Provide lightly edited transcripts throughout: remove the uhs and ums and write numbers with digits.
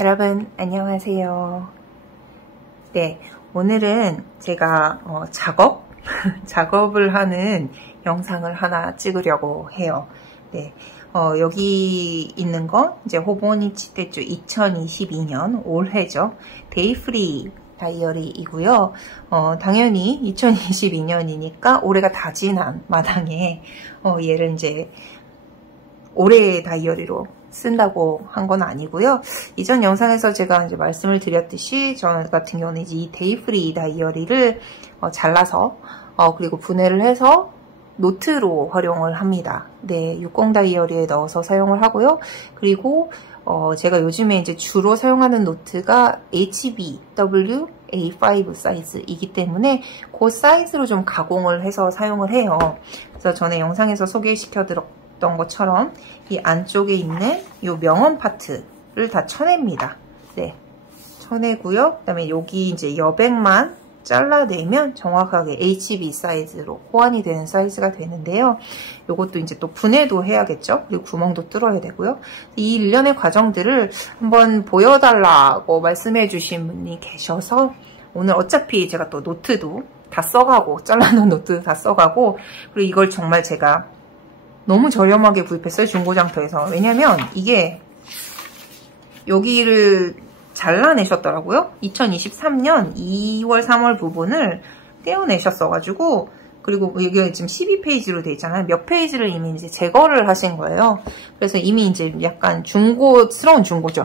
여러분 안녕하세요. 네, 오늘은 제가 작업을 하는 영상을 하나 찍으려고 해요. 네, 여기 있는 건 이제 호보니치 테츠 2022년 올해죠. 데이프리 다이어리이고요. 당연히 2022년이니까 올해가 다 지난 마당에 얘를 이제 올해 다이어리로 쓴다고 한 건 아니고요. 이전 영상에서 제가 이제 말씀을 드렸듯이 저 같은 경우는 이제 이 데이프리 다이어리를 잘라서 그리고 분해를 해서 노트로 활용을 합니다. 네, 60 다이어리에 넣어서 사용을 하고요. 그리고 제가 요즘에 이제 주로 사용하는 노트가 HBW A5 사이즈이기 때문에 그 사이즈로 좀 가공을 해서 사용을 해요. 그래서 전에 영상에서 소개시켜 드렸던 것처럼 이 안쪽에 있는 이 명언 파트를 다 쳐냅니다. 네, 쳐내고요. 그 다음에 여기 이제 여백만 잘라내면 정확하게 HB 사이즈로 호환이 되는 사이즈가 되는데요. 요것도 이제 또 분해도 해야겠죠. 그리고 구멍도 뚫어야 되고요. 이 일련의 과정들을 한번 보여달라고 말씀해 주신 분이 계셔서 오늘 어차피 제가 또 노트도 다 써가고 잘라놓은 노트도 다 써가고 그리고 이걸 정말 제가 너무 저렴하게 구입했어요. 중고장터에서. 왜냐면 이게 여기를 잘라내셨더라고요. 2023년 2월 3월 부분을 떼어내셨어가지고 그리고 이게 지금 12페이지로 돼 있잖아요. 몇 페이지를 이미 이제 제거를 하신 거예요. 그래서 이미 이제 약간 중고스러운 중고죠.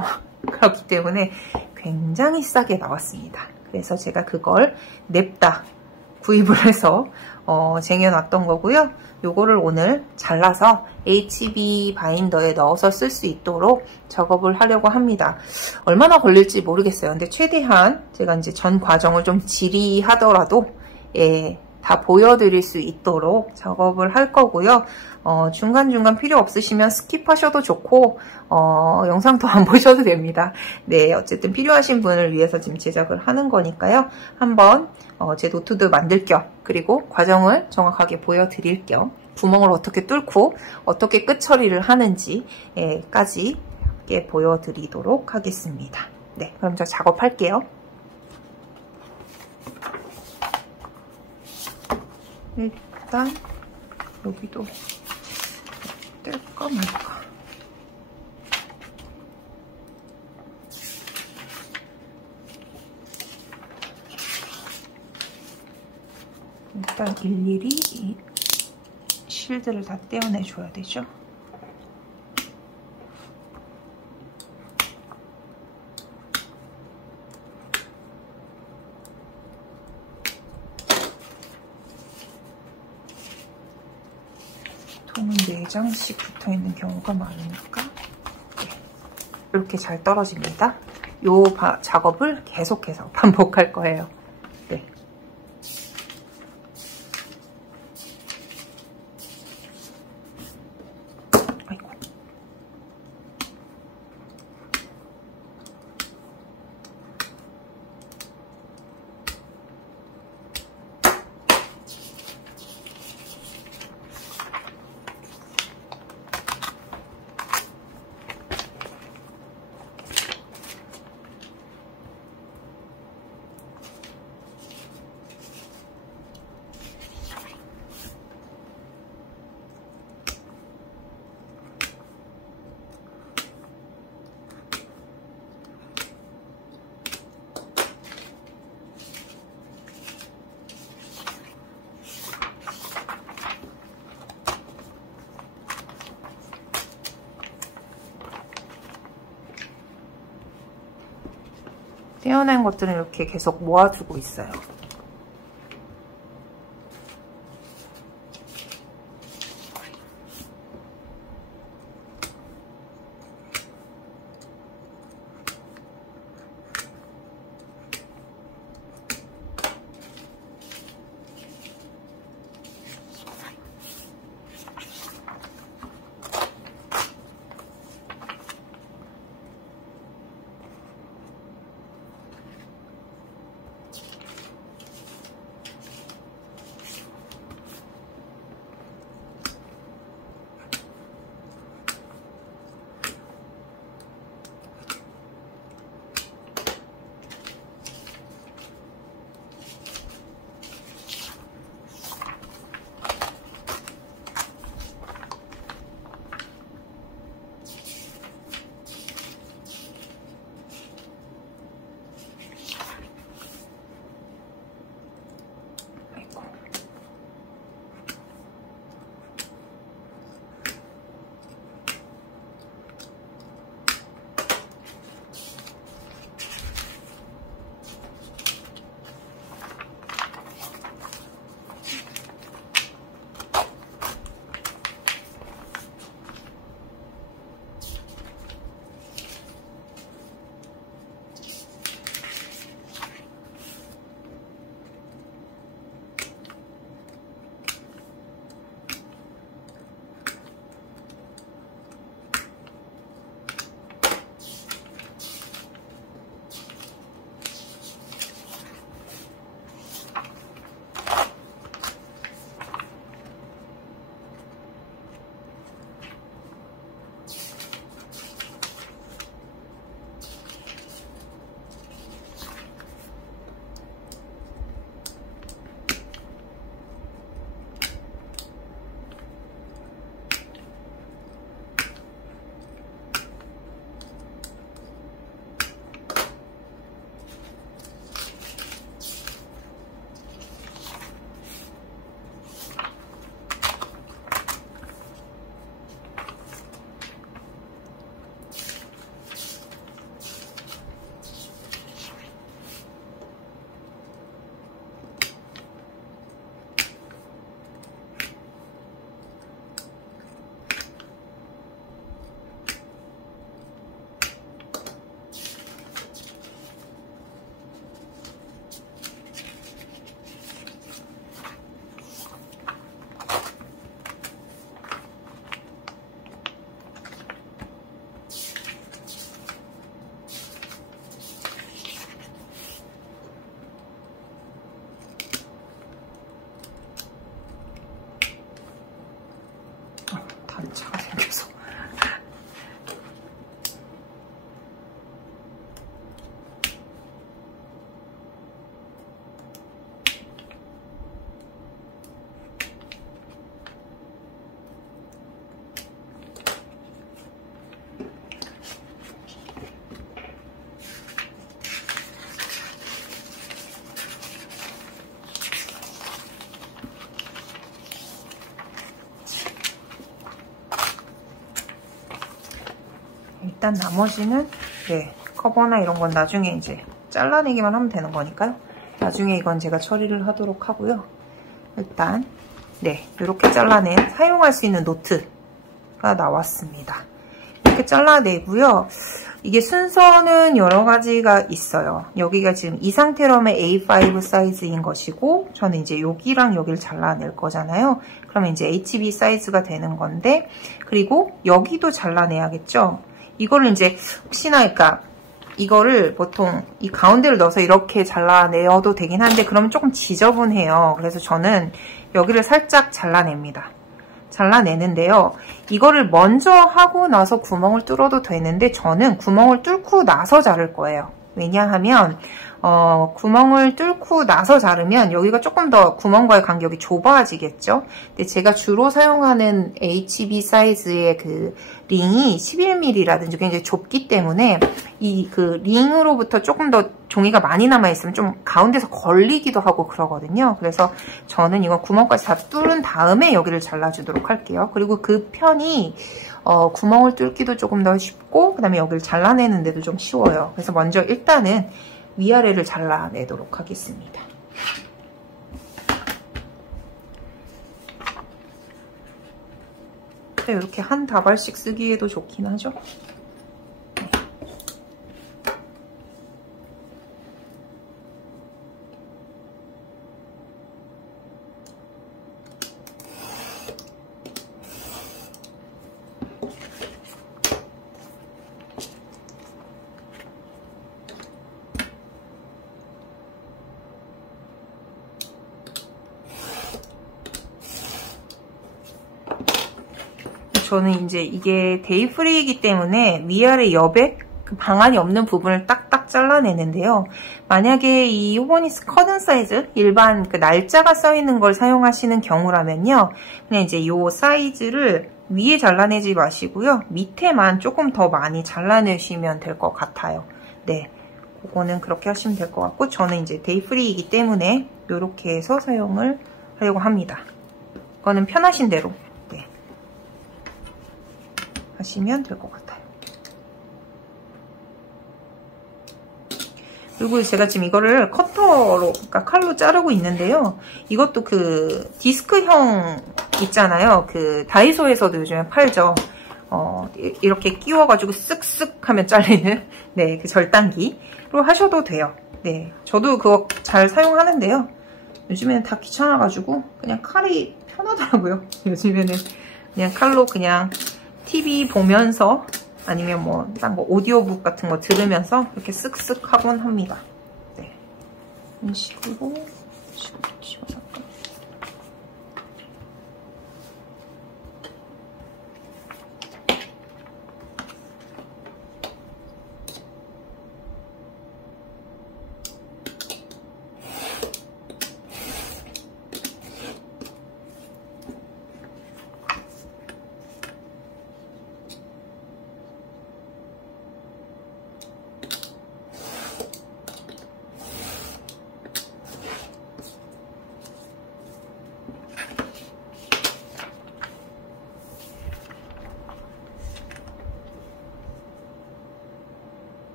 그렇기 때문에 굉장히 싸게 나왔습니다. 그래서 제가 그걸 냅다 구입을 해서 쟁여놨던 거고요. 요거를 오늘 잘라서 HB 바인더에 넣어서 쓸 수 있도록 작업을 하려고 합니다. 얼마나 걸릴지 모르겠어요. 근데 최대한 제가 이제 전 과정을 좀 지리하더라도 다 보여드릴 수 있도록 작업을 할 거고요. 중간중간 필요 없으시면 스킵하셔도 좋고 영상도 안 보셔도 됩니다. 네, 어쨌든 필요하신 분을 위해서 지금 제작을 하는 거니까요. 한번 제 노트도 만들 겸 그리고 과정을 정확하게 보여드릴 겸 구멍을 어떻게 뚫고 어떻게 끝 처리를 하는지까지 함께 보여드리도록 하겠습니다. 네, 그럼 저 작업할게요. 일단 여기도 뗄까 말까. 일단 일일이 이 실드를 다 떼어내줘야 되죠. 통은 4장씩 붙어있는 경우가 많으니까 이렇게 잘 떨어집니다. 이 작업을 계속해서 반복할 거예요. 네. 아이고. 떼어낸 것들은 이렇게 계속 모아두고 있어요. 일단 나머지는 네, 커버나 이런 건 나중에 이제 잘라내기만 하면 되는 거니까요. 나중에 이건 제가 처리를 하도록 하고요. 일단 네, 이렇게 잘라낸 사용할 수 있는 노트가 나왔습니다. 이렇게 잘라내고요. 이게 순서는 여러 가지가 있어요. 여기가 지금 이 상태로면 A5 사이즈인 것이고, 저는 이제 여기랑 여기를 잘라낼 거잖아요. 그러면 이제 HB 사이즈가 되는 건데, 그리고 여기도 잘라내야겠죠. 이거를 이제 혹시나, 그러니까 이거를 보통 이 가운데를 넣어서 이렇게 잘라내어도 되긴 한데, 그러면 조금 지저분해요. 그래서 저는 여기를 살짝 잘라냅니다. 잘라내는데요. 이거를 먼저 하고 나서 구멍을 뚫어도 되는데 저는 구멍을 뚫고 나서 자를 거예요. 왜냐하면 구멍을 뚫고 나서 자르면 여기가 조금 더 구멍과의 간격이 좁아지겠죠. 근데 제가 주로 사용하는 HB 사이즈의 그 링이 11mm라든지 굉장히 좁기 때문에 이 그 링으로부터 조금 더 종이가 많이 남아있으면 좀 가운데서 걸리기도 하고 그러거든요. 그래서 저는 이거 구멍까지 다 뚫은 다음에 여기를 잘라주도록 할게요. 그리고 그 편이 구멍을 뚫기도 조금 더 쉽고 그 다음에 여기를 잘라내는 데도 좀 쉬워요. 그래서 먼저 일단은 위아래를 잘라내도록 하겠습니다. 이렇게 한 다발씩 쓰기에도 좋긴 하죠. 저는 이제 이게 데이프리이기 때문에 위아래 여백, 그 방안이 없는 부분을 딱딱 잘라내는데요. 만약에 이 호버니스 커튼 사이즈, 일반 그 날짜가 써있는 걸 사용하시는 경우라면요. 그냥 이제 이 사이즈를 위에 잘라내지 마시고요. 밑에만 조금 더 많이 잘라내시면 될 것 같아요. 네. 그거는 그렇게 하시면 될 것 같고, 저는 이제 데이프리이기 때문에 이렇게 해서 사용을 하려고 합니다. 그거는 편하신 대로. 하시면 될 것 같아요. 그리고 제가 지금 이거를 커터로, 그러니까 칼로 자르고 있는데요. 이것도 그 디스크형 있잖아요. 그 다이소에서도 요즘에 팔죠. 이렇게 끼워가지고 쓱쓱 하면 잘리는 네, 그 절단기로 하셔도 돼요. 네, 저도 그거 잘 사용하는데요. 요즘에는 다 귀찮아가지고 그냥 칼이 편하더라고요. 요즘에는 그냥 칼로 그냥 TV 보면서 아니면 뭐 딴 거 오디오북 같은 거 들으면서 이렇게 쓱쓱 하곤 합니다. 네. 이런 식으로 집어서.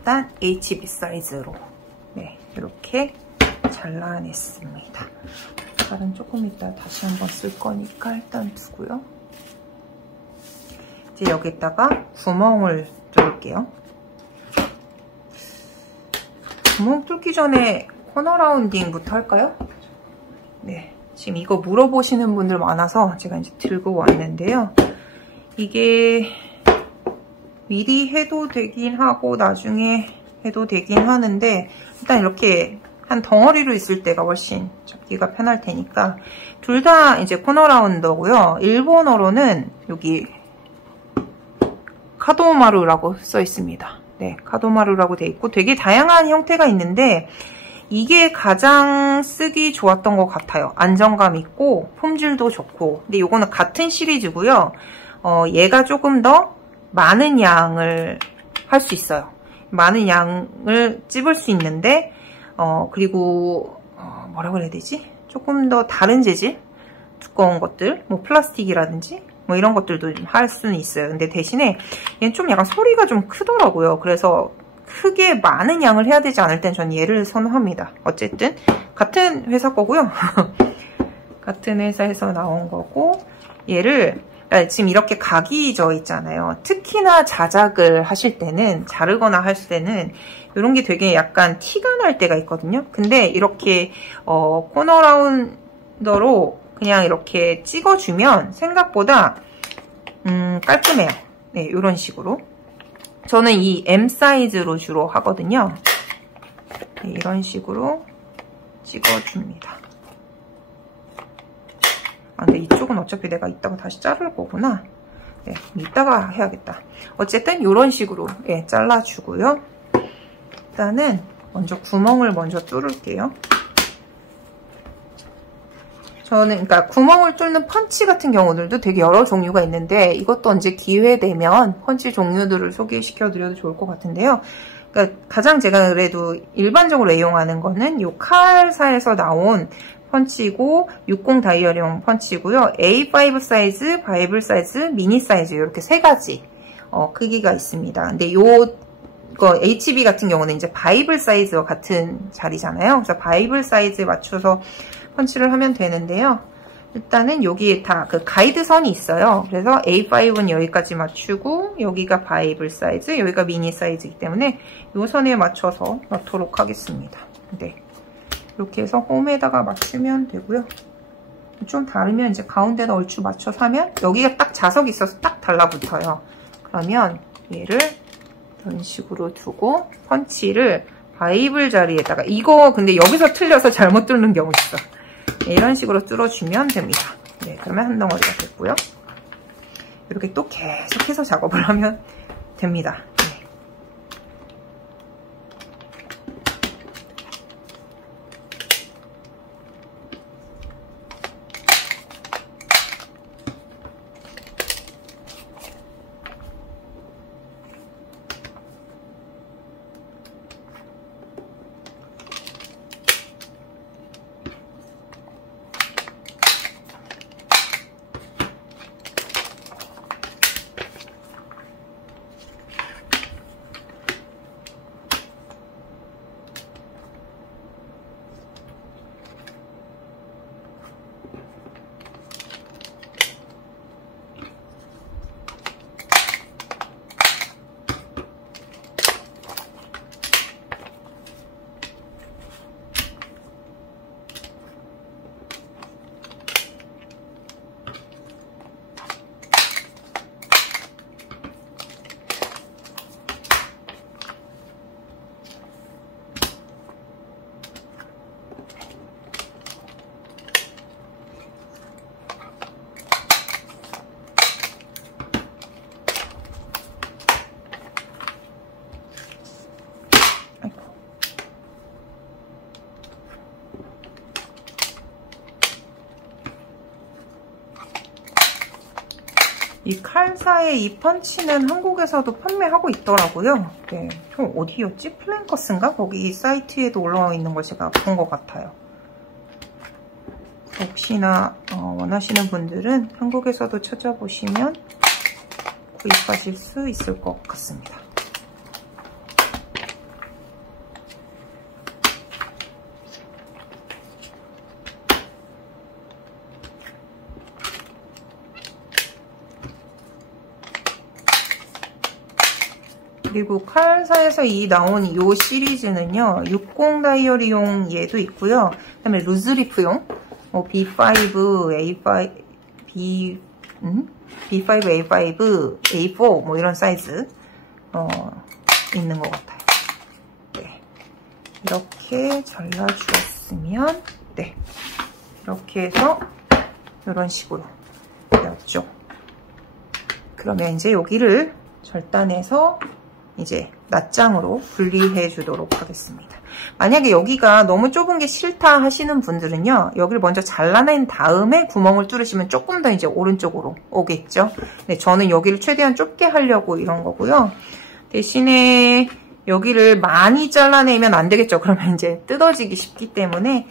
일단 HB 사이즈로 네, 이렇게 잘라냈습니다. 다른 조금 이따 다시 한번 쓸 거니까 일단 두고요. 이제 여기다가 구멍을 뚫을게요. 구멍 뚫기 전에 코너 라운딩부터 할까요? 네, 지금 이거 물어보시는 분들 많아서 제가 이제 들고 왔는데요. 이게 미리 해도 되긴 하고 나중에 해도 되긴 하는데 일단 이렇게 한 덩어리로 있을 때가 훨씬 잡기가 편할 테니까 둘 다 이제 코너 라운더고요. 일본어로는 여기 카도마루라고 써 있습니다. 네, 카도마루라고 돼 있고 되게 다양한 형태가 있는데 이게 가장 쓰기 좋았던 것 같아요. 안정감 있고 품질도 좋고. 근데 이거는 같은 시리즈고요. 얘가 조금 더 많은 양을 할 수 있어요. 많은 양을 찝을 수 있는데 그리고 뭐라고 해야 되지? 조금 더 다른 재질? 두꺼운 것들, 뭐 플라스틱이라든지 뭐 이런 것들도 좀 할 수는 있어요. 근데 대신에 얘는 좀 약간 소리가 좀 크더라고요. 그래서 크게 많은 양을 해야 되지 않을 땐 전 얘를 선호합니다. 어쨌든 같은 회사 거고요. 같은 회사에서 나온 거고 얘를 지금 이렇게 각이 져 있잖아요. 특히나 자작을 하실 때는 자르거나 할 때는 이런 게 되게 약간 티가 날 때가 있거든요. 근데 이렇게 코너 라운더로 그냥 이렇게 찍어주면 생각보다 깔끔해요. 네, 이런 식으로. 저는 이 M 사이즈로 주로 하거든요. 네, 이런 식으로 찍어줍니다. 아, 근데 이쪽은 어차피 내가 이따가 다시 자를 거구나. 네, 이따가 해야겠다. 어쨌든 이런 식으로 예, 잘라주고요. 일단은 먼저 구멍을 먼저 뚫을게요. 저는 그러니까 구멍을 뚫는 펀치 같은 경우들도 되게 여러 종류가 있는데 이것도 언제 기회 되면 펀치 종류들을 소개시켜 드려도 좋을 것 같은데요. 그러니까 가장 제가 그래도 일반적으로 애용하는 거는 이 칼사에서 나온 펀치고 60 다이얼용 펀치고요. A5 사이즈, 바이블 사이즈, 미니 사이즈 이렇게 세 가지 크기가 있습니다. 근데 이거 HB 같은 경우는 이제 바이블 사이즈와 같은 자리잖아요. 그래서 바이블 사이즈에 맞춰서 펀치를 하면 되는데요. 일단은 여기에 다 그 가이드선이 있어요. 그래서 A5는 여기까지 맞추고 여기가 바이블 사이즈, 여기가 미니 사이즈이기 때문에 이 선에 맞춰서 넣도록 하겠습니다. 네. 이렇게 해서 홈에다가 맞추면 되고요. 좀 다르면 이제 가운데다 얼추 맞춰서 하면 여기가 딱 자석이 있어서 딱 달라붙어요. 그러면 얘를 이런 식으로 두고 펀치를 바이블 자리에다가 이거 근데 여기서 틀려서 잘못 뚫는 경우 있어. 네, 이런 식으로 뚫어주면 됩니다. 네, 그러면 한 덩어리가 됐고요. 이렇게 또 계속해서 작업을 하면 됩니다. 네. 이 칼사의 이 펀치는 한국에서도 판매하고 있더라고요. 네, 좀 어디였지? 플랭커스인가? 거기 사이트에도 올라와 있는 걸 제가 본 것 같아요. 혹시나 원하시는 분들은 한국에서도 찾아보시면 구입하실 수 있을 것 같습니다. 그리고 칼사에서 이 나온 이 시리즈는요, 60 다이어리용 얘도 있고요. 그 다음에 루즈리프용, B5, A5, B5, A5, A4, 뭐 이런 사이즈, 있는 것 같아요. 네. 이렇게 잘라주었으면, 네. 이렇게 해서, 이런 식으로 되었죠. 그러면 이제 여기를 절단해서 이제 낱장으로 분리해 주도록 하겠습니다. 만약에 여기가 너무 좁은 게 싫다 하시는 분들은요, 여기를 먼저 잘라낸 다음에 구멍을 뚫으시면 조금 더 이제 오른쪽으로 오겠죠. 네, 저는 여기를 최대한 좁게 하려고 이런 거고요. 대신에 여기를 많이 잘라내면 안 되겠죠. 그러면 이제 뜯어지기 쉽기 때문에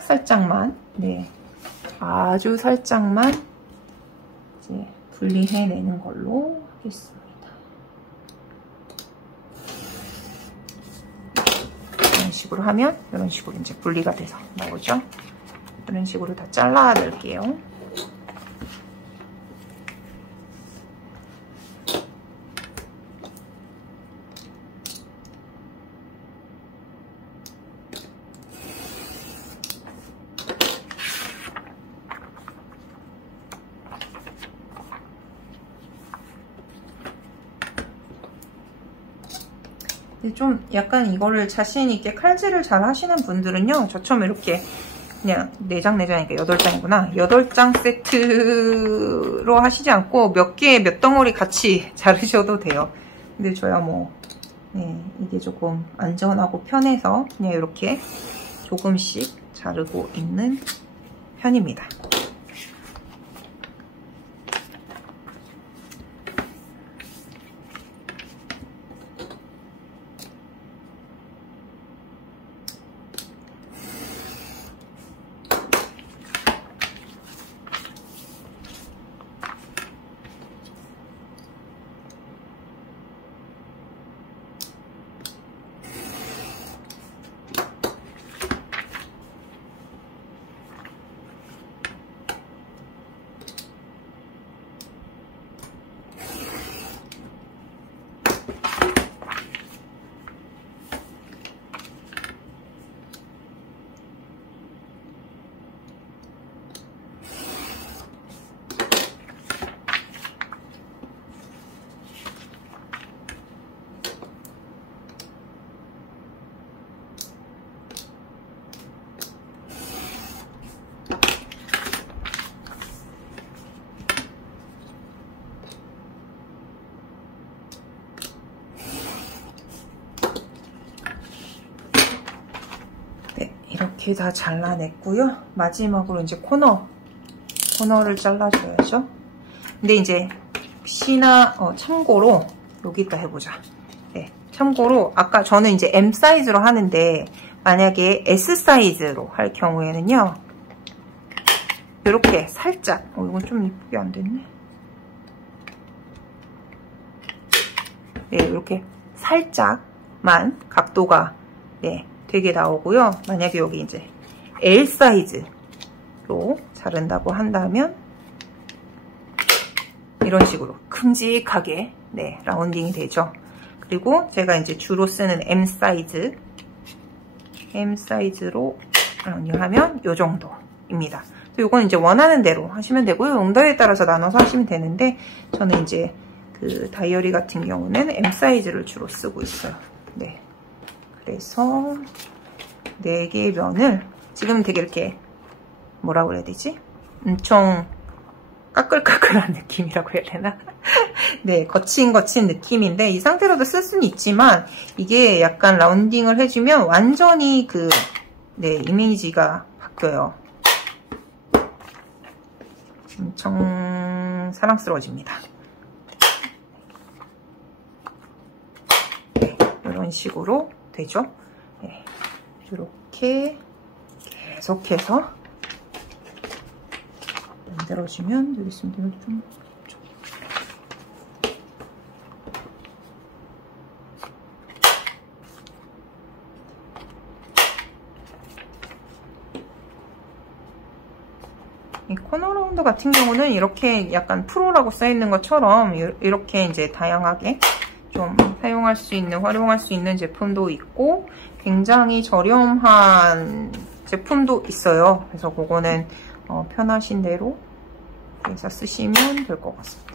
살짝만, 네, 아주 살짝만 이제 분리해내는 걸로 하겠습니다. 이런 식으로 하면 이런 식으로 이제 분리가 돼서 나오죠. 이런 식으로 다 잘라낼게요. 좀 약간 이거를 자신있게 칼질을 잘 하시는 분들은요, 저처럼 이렇게 그냥 4장이니까 8장이구나. 8장 세트로 하시지 않고 몇 개, 몇 덩어리 같이 자르셔도 돼요. 근데 저야 뭐, 네, 이게 조금 안전하고 편해서 그냥 이렇게 조금씩 자르고 있는 편입니다. 이렇게 다 잘라냈고요. 마지막으로 이제 코너를 잘라줘야죠. 근데 이제 혹시나 참고로 여기다 해보자. 네, 참고로 아까 저는 이제 M 사이즈로 하는데 만약에 S 사이즈로 할 경우에는요, 이렇게 살짝, 이건 좀 이쁘게 안 됐네. 네, 이렇게 살짝만 각도가, 네, 되게 나오고요. 만약에 여기 이제 L 사이즈로 자른다고 한다면 이런 식으로 큼직하게, 네, 라운딩이 되죠. 그리고 제가 이제 주로 쓰는 M 사이즈로 라운딩하면 이 정도입니다. 이건 이제 원하는 대로 하시면 되고요. 용도에 따라서 나눠서 하시면 되는데 저는 이제 그 다이어리 같은 경우는 M 사이즈를 주로 쓰고 있어요. 네. 그래서 4개의 면을 지금 되게 이렇게 뭐라고 그래야 되지? 엄청 까끌까끌한 느낌이라고 해야 되나? 네, 거친 느낌인데 이 상태로도 쓸 수는 있지만 이게 약간 라운딩을 해주면 완전히 그, 네, 이미지가 바뀌어요. 엄청 사랑스러워집니다. 네, 이런 식으로 되죠. 네, 이렇게 계속해서 만들어주면 되겠습니다. 좀 이 코너 라운드 같은 경우는 이렇게 약간 프로라고 써있는 것처럼 이렇게 이제 다양하게 좀 사용할 수 있는, 활용할 수 있는 제품도 있고 굉장히 저렴한 제품도 있어요. 그래서 그거는 편하신 대로 해서 쓰시면 될 것 같습니다.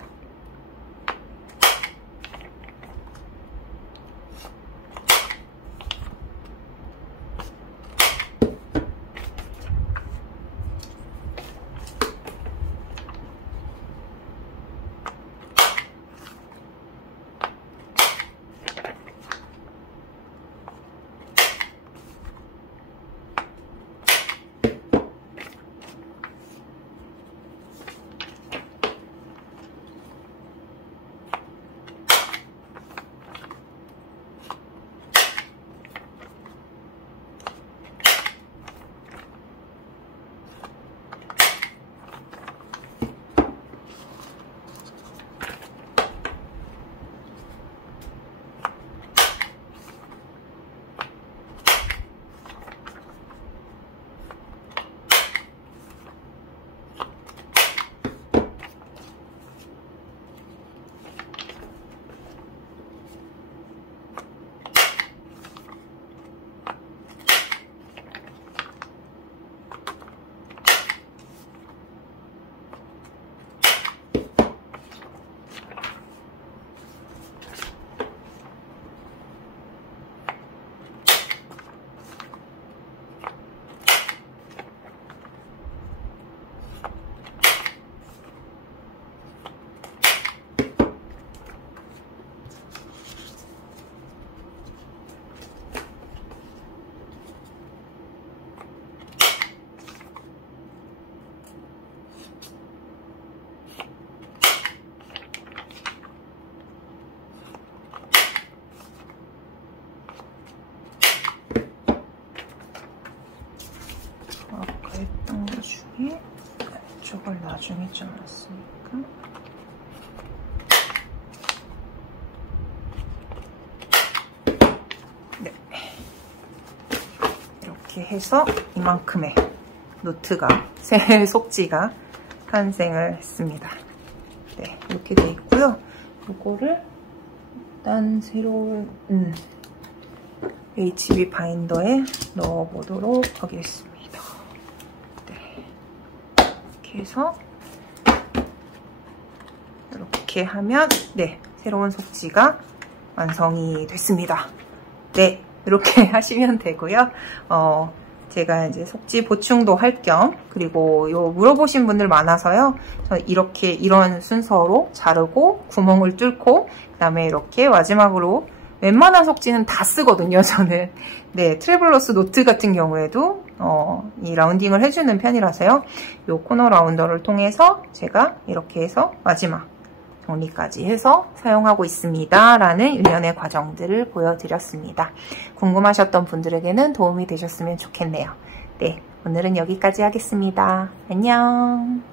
했던 것 중에 이쪽을 나중에 잘랐으니까 네, 이렇게 해서 이만큼의 노트가 새 속지가 탄생을 했습니다. 네, 이렇게 돼 있고요. 이거를 일단 새로운 HB 바인더에 넣어보도록 하겠습니다. 이렇게 해서 이렇게 하면 네, 새로운 속지가 완성이 됐습니다. 네, 이렇게 하시면 되고요. 제가 이제 속지 보충도 할 겸 그리고 요 물어보신 분들 많아서요. 저는 이렇게 이런 순서로 자르고 구멍을 뚫고 그다음에 이렇게 마지막으로 웬만한 속지는 다 쓰거든요, 저는. 네, 트래블러스 노트 같은 경우에도 이 라운딩을 해주는 편이라서요. 이 코너 라운더를 통해서 제가 이렇게 해서 마지막 정리까지 해서 사용하고 있습니다. 라는 일련의 과정들을 보여드렸습니다. 궁금하셨던 분들에게는 도움이 되셨으면 좋겠네요. 네, 오늘은 여기까지 하겠습니다. 안녕.